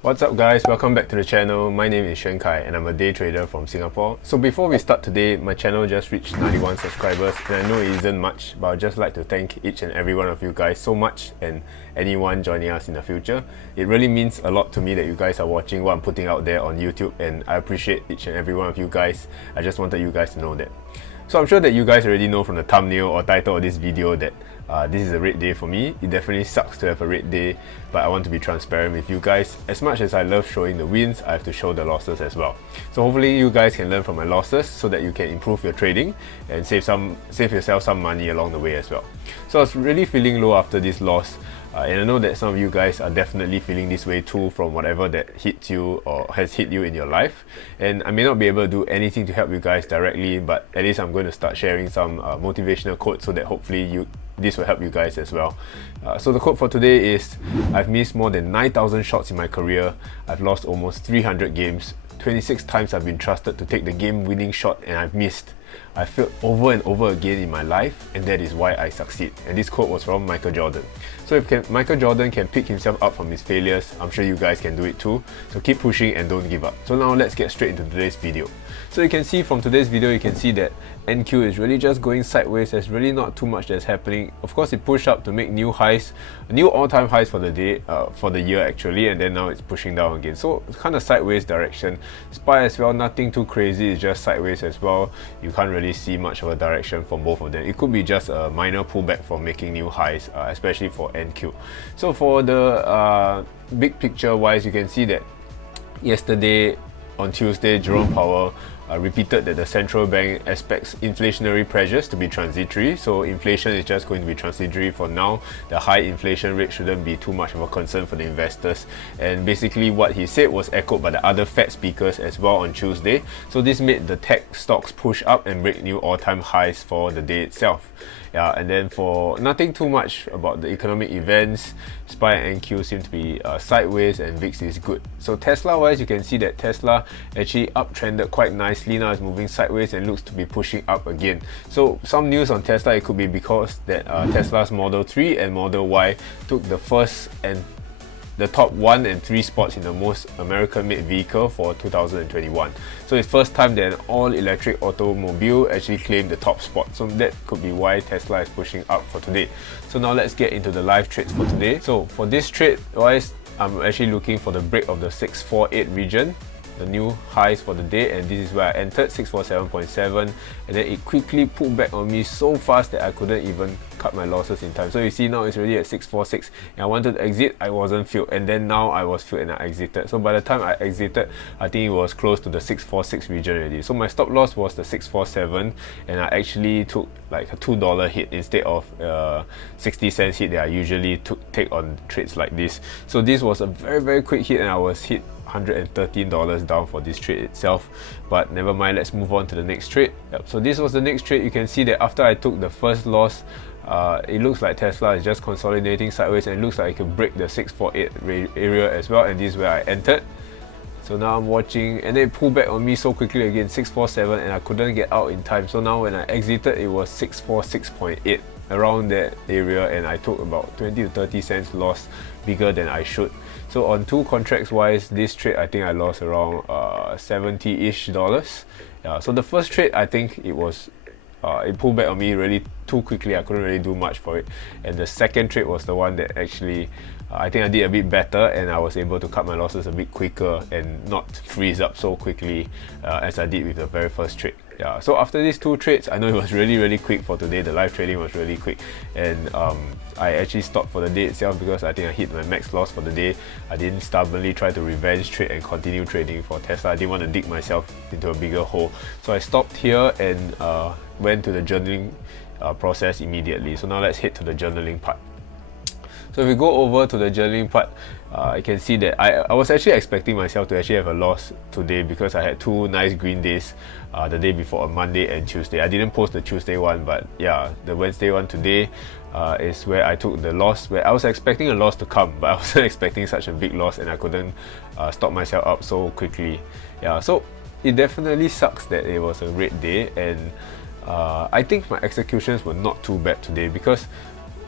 What's up guys, welcome back to the channel. My name is Xuan Kai and I'm a day trader from Singapore. So before we start today, my channel just reached 91 subscribers and I know it isn't much, but I'd just like to thank each and every one of you guys so much and anyone joining us in the future. It really means a lot to me that you guys are watching what I'm putting out there on YouTube, and I appreciate each and every one of you guys. I just wanted you guys to know that. So I'm sure that you guys already know from the thumbnail or title of this video that this is a red day for me. It definitely sucks to have a red day, but I want to be transparent with you guys. As much as I love showing the wins, I have to show the losses as well. So hopefully you guys can learn from my losses so that you can improve your trading and save yourself some money along the way as well. So I was really feeling low after this loss. And I know that some of you guys are definitely feeling this way too from whatever that hits you or has hit you in your life. And I may not be able to do anything to help you guys directly, but at least I'm going to start sharing some motivational quotes so that hopefully this will help you guys as well. So the quote for today is, I've missed more than 9,000 shots in my career. I've lost almost 300 games. 26 times I've been trusted to take the game-winning shot and I've missed. I failed over and over again in my life, and that is why I succeed. And this quote was from Michael Jordan. So if Michael Jordan can pick himself up from his failures, I'm sure you guys can do it too. So keep pushing and don't give up. So now let's get straight into today's video. So you can see from today's video, you can see that NQ is really just going sideways. There's really not too much that's happening. Of course, it pushed up to make new highs, new all-time highs for the day, for the year actually, and then now it's pushing down again. So it's kind of sideways direction. SPY as well, nothing too crazy, it's just sideways as well. You can't really see much of a direction from both of them. It could be just a minor pullback from making new highs, especially for NQ. So for the big picture wise, you can see that yesterday on Tuesday, Jerome Powell repeated that the central bank expects inflationary pressures to be transitory. So inflation is just going to be transitory for now. The high inflation rate shouldn't be too much of a concern for the investors. And basically what he said was echoed by the other Fed speakers as well on Tuesday. So this made the tech stocks push up and break new all-time highs for the day itself. Yeah, and then for nothing too much about the economic events, SPY and NQ seem to be sideways and VIX is good. So Tesla wise, you can see that Tesla actually uptrended quite nicely. Now it's moving sideways and looks to be pushing up again. So some news on Tesla, it could be because that Tesla's Model 3 and Model Y took the first and the top 1 and 3 spots in the most American-made vehicle for 2021. So it's first time that an all-electric automobile actually claimed the top spot. So that could be why Tesla is pushing up for today. So now let's get into the live trades for today. So for this trade wise, I'm actually looking for the break of the 648 region, the new highs for the day, and this is where I entered 647.7, and then it quickly pulled back on me so fast that I couldn't even cut my losses in time. So you see now it's already at 646 and I wanted to exit, I wasn't filled, and then now I was filled and I exited. So by the time I exited, I think it was close to the 646 region already. So my stop loss was the 647 and I actually took like a $2 hit instead of 60 cents hit that I usually take on trades like this. So this was a very quick hit and I was hit $113 down for this trade itself, but never mind, let's move on to the next trade. Yep, so this was the next trade. You can see that after I took the first loss, it looks like Tesla is just consolidating sideways and it looks like it could break the 648 area as well, and this is where I entered. So now I'm watching, and then it pulled back on me so quickly again, 647, and I couldn't get out in time. So now when I exited, it was 646.8, around that area, and I took about 20 to 30 cents loss, bigger than I should. So on two contracts wise, this trade I think I lost around $70-ish. Yeah, so the first trade, I think it was it pulled back on me really too quickly. I couldn't really do much for it. And the second trade was the one that actually I think I did a bit better, and I was able to cut my losses a bit quicker and not freeze up so quickly as I did with the very first trade. Yeah, so after these two trades, I know it was really quick for today. The live trading was really quick, and I actually stopped for the day itself because I think I hit my max loss for the day. I didn't stubbornly try to revenge trade and continue trading for Tesla. I didn't want to dig myself into a bigger hole. So I stopped here and went to the journaling process immediately. So now let's head to the journaling part. So if we go over to the journaling part, I can see that I was actually expecting myself to actually have a loss today because I had two nice green days the day before, on Monday and Tuesday. I didn't post the Tuesday one, but yeah, the Wednesday one today is where I took the loss, where I was expecting a loss to come, but I wasn't expecting such a big loss, and I couldn't stop myself up so quickly. Yeah, so it definitely sucks that it was a red day, and I think my executions were not too bad today because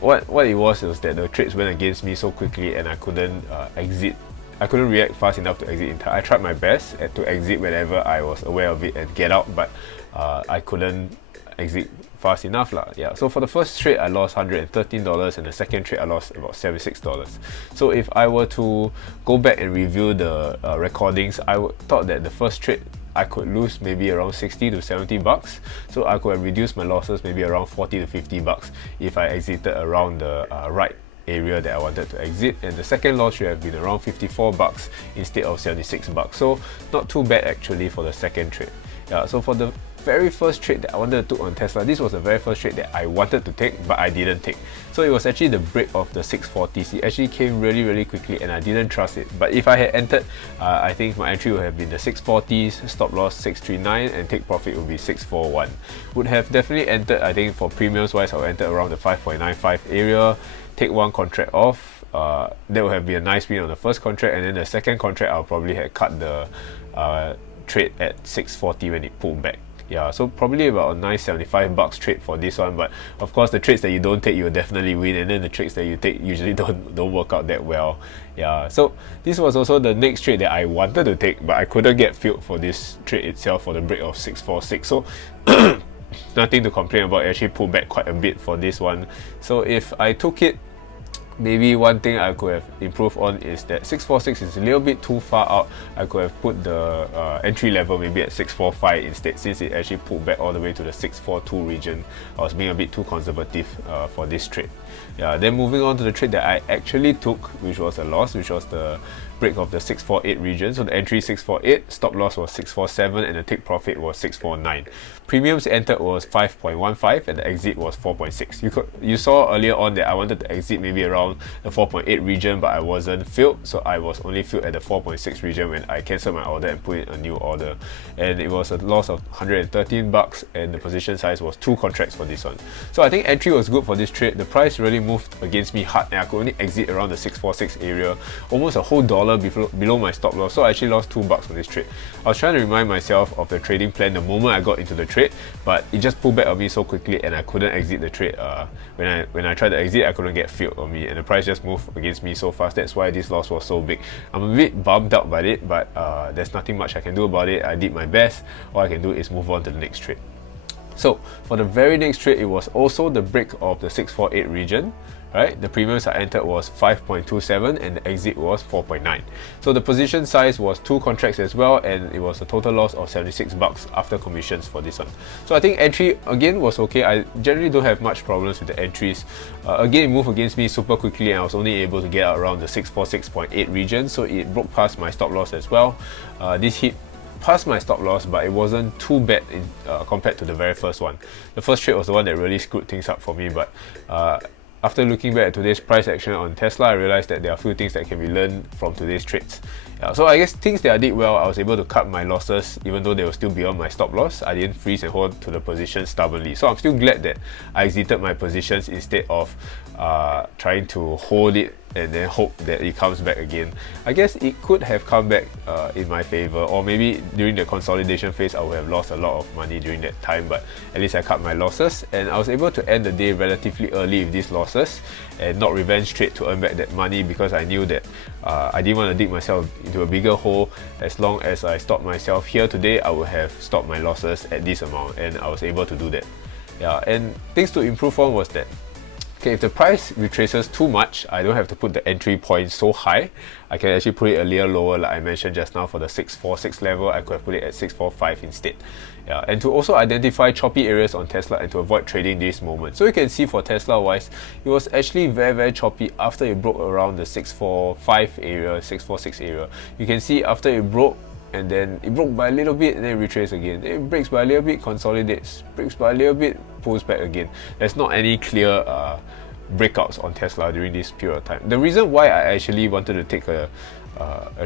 what it was that the trades went against me so quickly and I couldn't exit I couldn't react fast enough to exit in time. I tried my best to exit whenever I was aware of it and get out, but I couldn't exit fast enough lah. Yeah, so for the first trade I lost $113, and the second trade I lost about $76. So if I were to go back and review the recordings, I thought that the first trade I could lose maybe around 60 to 70 bucks. So I could have reduced my losses maybe around 40 to 50 bucks if I exited around the right area that I wanted to exit, and the second loss should have been around 54 bucks instead of 76 bucks. So not too bad actually for the second trade. Yeah, so for the very first trade that I wanted to take on Tesla, this was the very first trade that I wanted to take but I didn't take. So it was actually the break of the 640s. It actually came really quickly and I didn't trust it. But if I had entered, I think my entry would have been the 640s, stop loss 639, and take profit would be 641. Would have definitely entered, I think for premiums wise, I would enter around the 5.95 area, take one contract off. That would have been a nice win on the first contract, and then the second contract I'll probably have cut the trade at 640 when it pulled back. Yeah, so probably about a nice 75 bucks trade for this one, but of course the trades that you don't take you will definitely win, and then the trades that you take usually don't work out that well. Yeah, so this was also the next trade that I wanted to take, but I couldn't get filled for this trade itself for the break of 646. So nothing to complain about. It actually pulled back quite a bit for this one. So if I took it, maybe one thing I could have improved on is that 646 is a little bit too far out. I could have put the entry level maybe at 645 instead, since it actually pulled back all the way to the 642 region. I was being a bit too conservative for this trade. Yeah, then moving on to the trade that I actually took, which was a loss, which was the break of the 648 region. So the entry 648, stop loss was 647, and the take profit was 649. Premiums entered was 5.15 and the exit was 4.6. You saw earlier on that I wanted to exit maybe around the 4.8 region, but I wasn't filled, so I was only filled at the 4.6 region when I cancelled my order and put in a new order, and it was a loss of 113 bucks, and the position size was 2 contracts for this one. So I think entry was good for this trade. The price really moved against me hard, and I could only exit around the 646 area, almost a whole dollar below my stop loss. So I actually lost 2 bucks on this trade. I was trying to remind myself of the trading plan the moment I got into the trade, but it just pulled back on me so quickly and I couldn't exit the trade. When I tried to exit, I couldn't get filled on me, and the price just moved against me so fast. That's why this loss was so big. I'm a bit bummed out by it, but there's nothing much I can do about it. I did my best. All I can do is move on to the next trade. So for the very next trade, it was also the break of the 648 region. Right? The premiums I entered was 5.27 and the exit was 4.9. So the position size was 2 contracts as well, and it was a total loss of 76 bucks after commissions for this one. So I think entry again was okay. I generally don't have much problems with the entries. Again, it moved against me super quickly and I was only able to get out around the 646.8 region, so it broke past my stop loss as well. This hit past my stop loss, but it wasn't too bad compared to the very first one. The first trade was the one that really screwed things up for me, but after looking back at today's price action on Tesla, I realized that there are a few things that can be learned from today's trades. Yeah, so I guess things that I did well, I was able to cut my losses even though they were still beyond my stop loss. I didn't freeze and hold to the position stubbornly. So I'm still glad that I exited my positions instead of trying to hold it and then hope that it comes back again. I guess it could have come back in my favor, or maybe during the consolidation phase I would have lost a lot of money during that time, but at least I cut my losses and I was able to end the day relatively early with these losses and not revenge trade to earn back that money, because I knew that I didn't want to dig myself into a bigger hole. As long as I stopped myself here today, I would have stopped my losses at this amount, and I was able to do that. Yeah, and things to improve on was that, okay, if the price retraces too much, I don't have to put the entry point so high. I can actually put it a little lower, like I mentioned just now for the 646 level. I could have put it at 645 instead. Yeah, and to also identify choppy areas on Tesla and to avoid trading this moment. So you can see for Tesla wise, it was actually very choppy after it broke around the 645 area, 646 area. You can see after it broke, and then it broke by a little bit and then retrace again. Then it breaks by a little bit, consolidates, breaks by a little bit, pulls back again. There's not any clear breakouts on Tesla during this period of time. The reason why I actually wanted to take a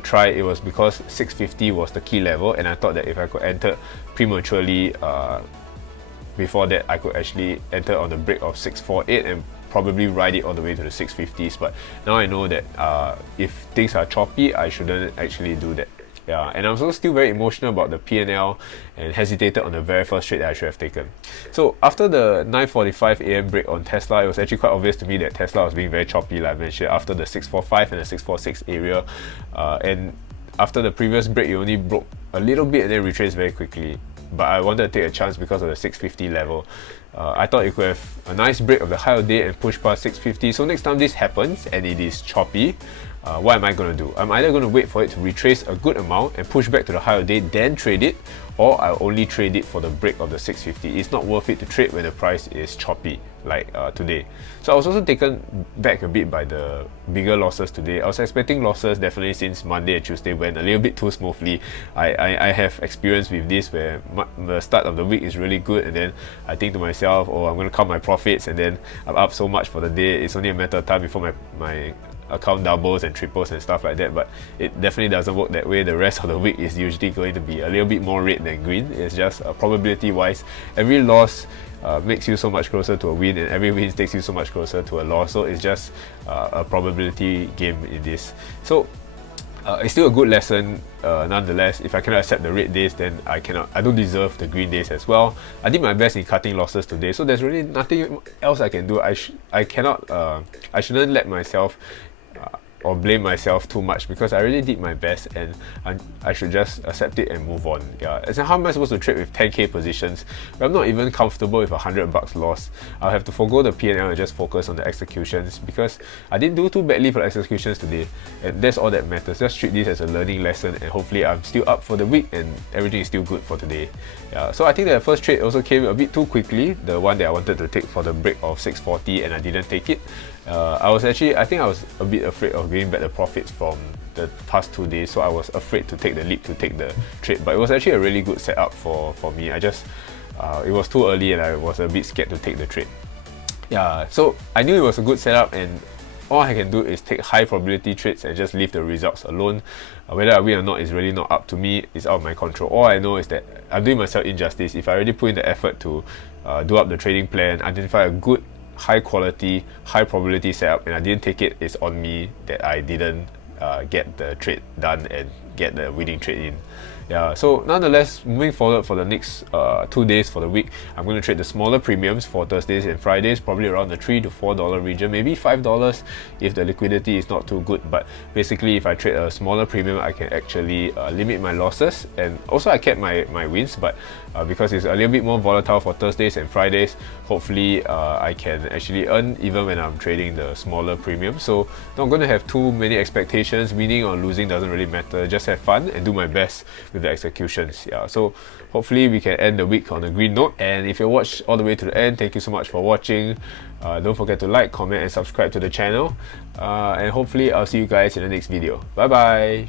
try, it was because 650 was the key level, and I thought that if I could enter prematurely before that, I could actually enter on the break of 648 and probably ride it all the way to the 650s. But now I know that if things are choppy, I shouldn't actually do that. Yeah, and I'm also still very emotional about the P&L and hesitated on the very first trade that I should have taken. So after the 9:45 a.m. break on Tesla, it was actually quite obvious to me that Tesla was being very choppy, like I mentioned, after the 645 and the 646 area. And after the previous break, it only broke a little bit and then retraced very quickly. But I wanted to take a chance because of the 650 level. I thought it could have a nice break of the high of day and push past 650. So next time this happens and it is choppy, what am I going to do? I'm either going to wait for it to retrace a good amount and push back to the high of day, then trade it, or I'll only trade it for the break of the 650. It's not worth it to trade when the price is choppy like today. So I was also taken back a bit by the bigger losses today. I was expecting losses definitely since Monday and Tuesday went a little bit too smoothly. I have experience with this where the start of the week is really good and then I think to myself, oh, I'm going to count my profits and then I'm up so much for the day. It's only a matter of time before my account doubles and triples and stuff like that, but it definitely doesn't work that way. The rest of the week is usually going to be a little bit more red than green. It's just probability wise, every loss makes you so much closer to a win and every win takes you so much closer to a loss, so it's just a probability game in this. So it's still a good lesson nonetheless. If I cannot accept the red days, then I don't deserve the green days as well. I did my best in cutting losses today, so there's really nothing else I can do. I shouldn't let myself or blame myself too much because I really did my best and I should just accept it and move on. Yeah, and so how am I supposed to trade with 10k positions? I'm not even comfortable with $100 loss. I'll have to forgo the P&L and just focus on the executions because I didn't do too badly for the executions today, and that's all that matters. Just treat this as a learning lesson and hopefully I'm still up for the week and everything is still good for today. Yeah, so I think the first trade also came a bit too quickly, the one that I wanted to take for the break of 640 and I didn't take it. I think I was a bit afraid of getting back the profits from the past 2 days, so I was afraid to take the leap to take the trade, but it was actually a really good setup for me. It was too early and I was a bit scared to take the trade. Yeah, so I knew it was a good setup and all I can do is take high probability trades and just leave the results alone. Whether I win or not is really not up to me, it's out of my control. All I know is that I'm doing myself injustice. If I already put in the effort to do up the trading plan, identify a good high quality, high probability setup and I didn't take it, it's on me that I didn't get the trade done and get the winning trade in. Yeah, so nonetheless, moving forward for the next 2 days for the week, I'm going to trade the smaller premiums for Thursdays and Fridays, probably around the $3 to $4 region, maybe $5 if the liquidity is not too good. But basically, if I trade a smaller premium, I can actually limit my losses, and also I kept my wins, but because it's a little bit more volatile for Thursdays and Fridays, hopefully I can actually earn even when I'm trading the smaller premium. So not going to have too many expectations. Winning or losing doesn't really matter, just have fun and do my best with the executions. Yeah, so hopefully we can end the week on a green note. And if you watched all the way to the end, thank you so much for watching. Don't forget to like, comment and subscribe to the channel, and hopefully I'll see you guys in the next video. Bye bye.